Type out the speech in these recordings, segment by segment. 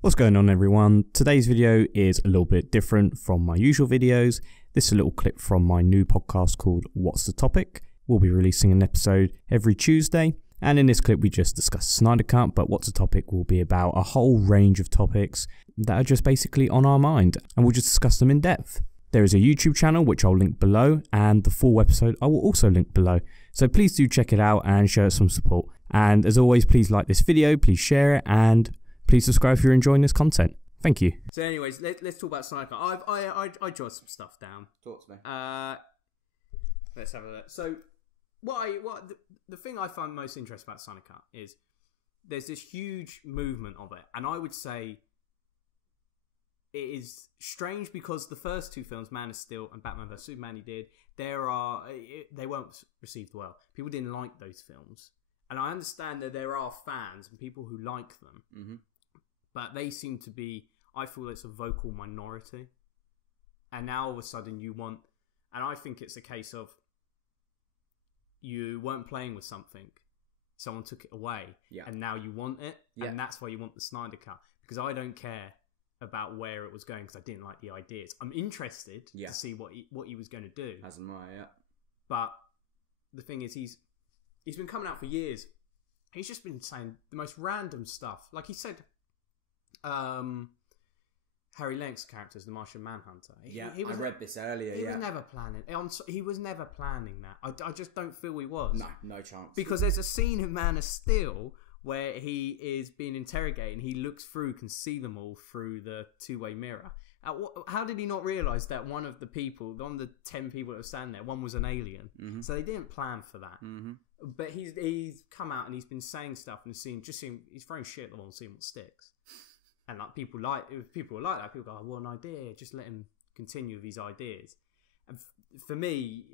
What's going on, everyone? Today's video is a little bit different from my usual videos. This is a little clip from my new podcast called What's the Topic? We'll be releasing an episode every Tuesday, and in this clip we just discussed Snyder Cut, but What's the Topic will be about a whole range of topics that are just basically on our mind, and we'll just discuss them in depth. There is a YouTube channel which I'll link below, and the full episode I will also link below. So please do check it out and show it some support. And as always, please like this video, please share it, and please subscribe if you're enjoying this content. Thank you. So anyways, let's talk about Snyder Cut. I jotted some stuff down. Talk to me. Let's have a look. So the thing I find most interesting about Snyder Cut is there's this huge movement of it, and I would say it is strange because the first two films, Man of Steel and Batman vs Superman, they weren't received well. People didn't like those films, and I understand that there are fans and people who like them, but they seem to be. I feel it's a vocal minority, and now all of a sudden you want, and I think it's a case of you weren't playing with something, someone took it away, and now you want it, and that's why you want the Snyder Cut. Because I don't care about where it was going because I didn't like the ideas. I'm interested to see what he was going to do. As am I, But the thing is, he's been coming out for years. He's just been saying the most random stuff. Like he said, Harry Lennox's character is the Martian Manhunter. I read this earlier. He was never planning. He was never planning that. I just don't feel he was. No chance. Because there's a scene in Man of Steel where he is being interrogated and he looks through, can see them all through the two-way mirror. How did he not realise that one of the 10 people that were standing there, one was an alien? So they didn't plan for that. But he's come out and he's been saying stuff and he's throwing shit at the wall and seeing what sticks. And like people are like that. People go, "Oh, what an idea! Just let him continue with these ideas." And for me,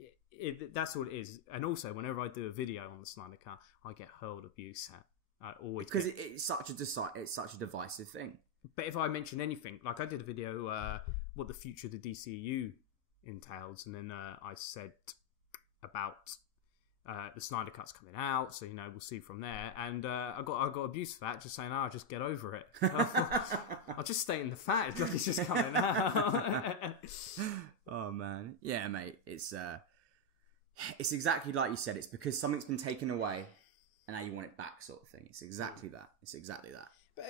that's all it is. And also, whenever I do a video on the Snyder Cut, I get hurled abuse at. I always because it's such a divisive thing. But if I mention anything, like I did a video, what the future of the DCEU entails, and then I said about the Snyder Cut's coming out, so we'll see from there. And I got abuse for that, just saying, just get over it. I'll just stay in the fact, like it's just coming out. Oh man, yeah, mate. It's exactly like you said. It's because something's been taken away, and now you want it back, sort of thing. It's exactly that. But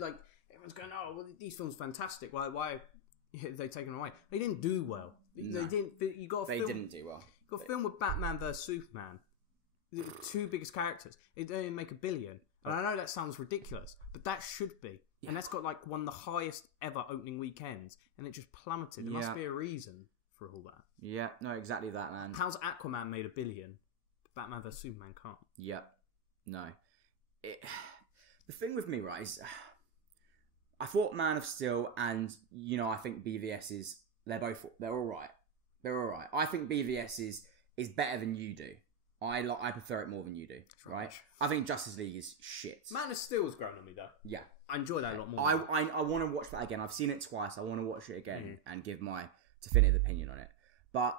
like everyone's going, "Oh, well, these films are fantastic. Why are they taken away?" They didn't do well. No. They didn't. They didn't do well. Got a film with Batman vs Superman, the two biggest characters. It didn't make $1 billion, and I know that sounds ridiculous, but that should be. And that's got like one of the highest ever opening weekends, and it just plummeted. There must be a reason for all that. Yeah, no, exactly that, man. How's Aquaman made $1 billion? Batman vs Superman can't. Yep. No. The thing with me, right, is I thought Man of Steel and I think BVS they're all right. They're all right. I think BVS is better than you do. I prefer it more than you do, right? I think Justice League is shit. Man of Steel has grown on me though. Yeah, I enjoy that a lot more. I want to watch that again. I've seen it twice. I want to watch it again and give my definitive opinion on it. But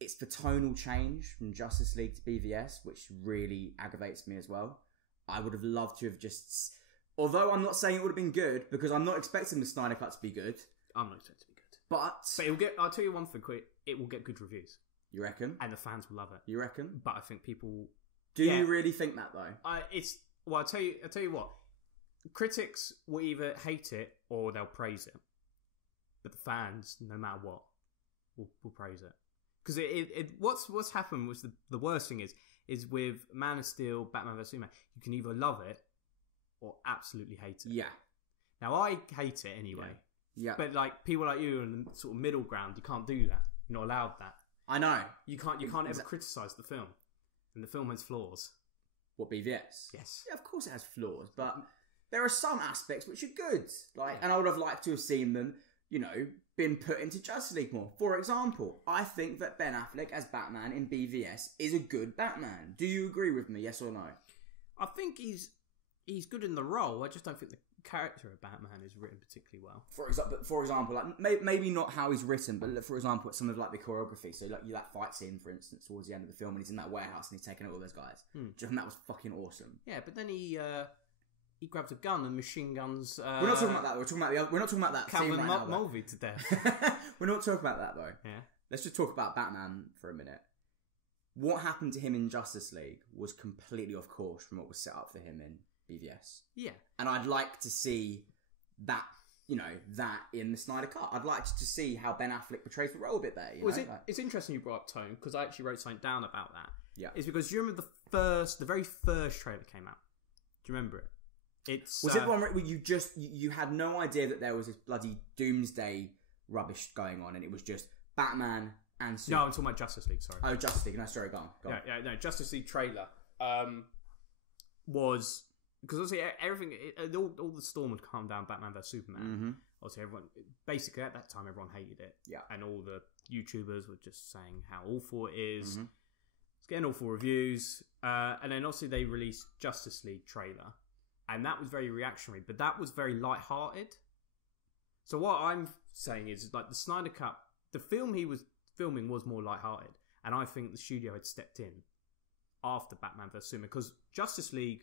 it's the tonal change from Justice League to BVS which really aggravates me as well. I would have loved to have just, although I'm not saying it would have been good because I'm not expecting the Snyder Cut to be good. I'm not expecting. But it'll get. I'll tell you one thing quick. It will get good reviews. You reckon? And the fans will love it. You reckon? But I think people. Do you really think that though? I'll tell you what. Critics will either hate it or they'll praise it. But the fans, no matter what, will praise it. Because what's happened was the worst thing is with Man of Steel, Batman vs Superman, you can either love it or absolutely hate it. Yeah. Now I hate it anyway. Yeah. But like people like you in the sort of middle ground, you can't do that. You're not allowed that. I know. You can't ever criticise the film. And the film has flaws. What, BVS? Yes. Yeah, of course it has flaws, but there are some aspects which are good. And I would have liked to have seen them, been put into Justice League more. For example, I think that Ben Affleck as Batman in BVS is a good Batman. Do you agree with me, yes or no? I think he's good in the role. I just don't think the character of Batman is written particularly well. For example, like maybe not how he's written, but for example, some of like the choreography. So like that fight scene, for instance, towards the end of the film, when he's in that warehouse and he's taking out all those guys. Do you think that was fucking awesome? Yeah, but then he he grabs a gun and machine guns. We're not talking about that. We're not talking about that scene Calvin right now. Mulvey to death. We're not talking about that though. Yeah. Let's just talk about Batman for a minute. What happened to him in Justice League was completely off course from what was set up for him in BVS. Yeah. And I'd like to see that, that in the Snyder Cut. I'd like to see how Ben Affleck portrays the role a bit there. It's interesting you brought up Tone, because I actually wrote something down about that. Yeah. It's because, do you remember the very first trailer came out? Do you remember it? Was it the one where you had no idea that there was this bloody doomsday rubbish going on, and it was just Batman and Superman? No, I'm talking about Justice League, sorry. Oh, Justice League. No, sorry, go on. No, Justice League trailer was... Because obviously everything, all the storm had calmed down Batman vs Superman. Mm-hmm. Obviously basically at that time everyone hated it. Yeah. And all the YouTubers were just saying how awful it is. Mm-hmm. It's getting awful reviews. And then obviously they released Justice League trailer. And that was very reactionary, but that was very light-hearted. So what I'm saying is, like, the Snyder Cut, the film he was filming was more light-hearted. And I think the studio had stepped in after Batman vs Superman. Because Justice League...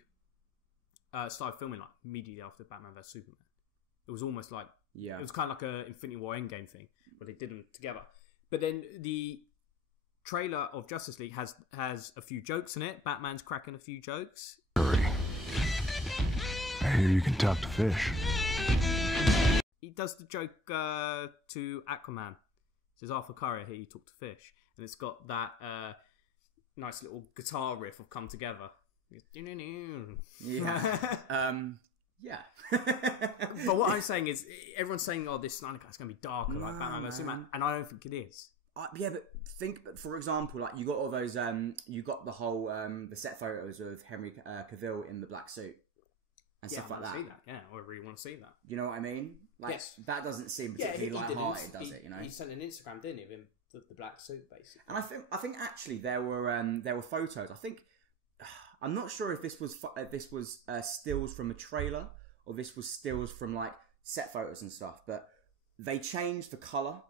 started filming like immediately after Batman vs Superman. It was almost like it was kind of like a Infinity War Endgame thing, where they did them together. But then the trailer of Justice League has a few jokes in it. Batman's cracking a few jokes. I hear you can talk to fish. He does the joke to Aquaman. He says, Arthur Curry, I hear you talk to fish. And it's got that nice little guitar riff of Come Together. Yeah. Yeah. But what I'm saying is, everyone's saying, "Oh, this Snyder Cut is going to be darker, like Batman vs Superman," and I don't think it is. Yeah, but for example, like you got all those, you got the whole the set photos of Henry Cavill in the black suit and stuff like that. See that. Yeah, I really want to see that. You know what I mean? Like Yes. that doesn't seem particularly light-hearted, does it? You know, he sent an Instagram, didn't he, of him the black suit, basically. And I think actually there were photos. I think. I'm not sure if this was stills from a trailer or this was stills from like set photos and stuff, but they changed the color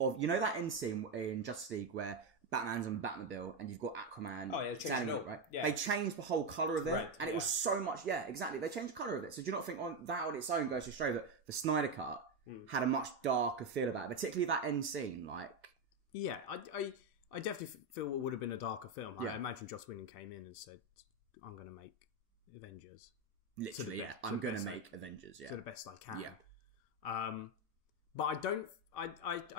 of that end scene in Justice League where Batman's on Batmobile and you've got Aquaman. Oh yeah, they changed it all. Right? Yeah. They changed the whole color of it, Red, and it was so much. Yeah, exactly. They changed the color of it. So do you not think that on its own goes to show that the Snyder Cut had a much darker feel about it, particularly that end scene? Like, yeah, I definitely feel it would have been a darker film. Yeah. I imagine Joss Whedon came in and said, I'm going to make Avengers. literally, I'm going to make Avengers, to the best I can. Yeah. But I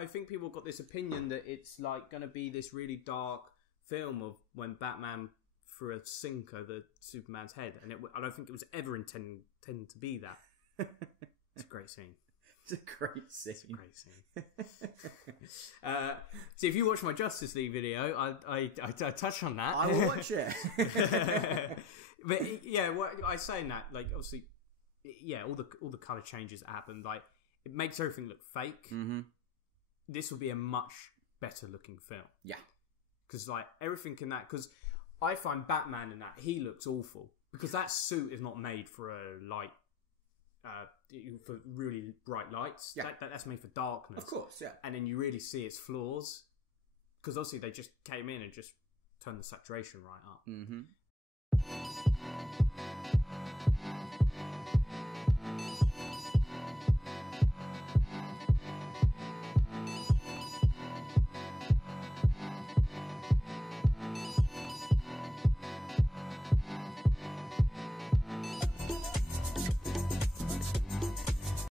think people got this opinion that it's like going to be this really dark film of when Batman threw a sink over Superman's head, and I don't think it was ever intended to be that. It's a great scene. It's a great scene. It's a great scene. So if you watch my Justice League video, I touch on that. I will watch it. But yeah, what I say in that, like, obviously, yeah, all the color changes that happen, like, it makes everything look fake. Mm-hmm. This will be a much better looking film. Yeah. Because, like, everything in that, because I find Batman in that, he looks awful. Because that suit is not made for a light, for really bright lights. Yeah. That's made for darkness. Of course, yeah. And then you really see its flaws. Because obviously they just came in and just turned the saturation right up. Mm-hmm.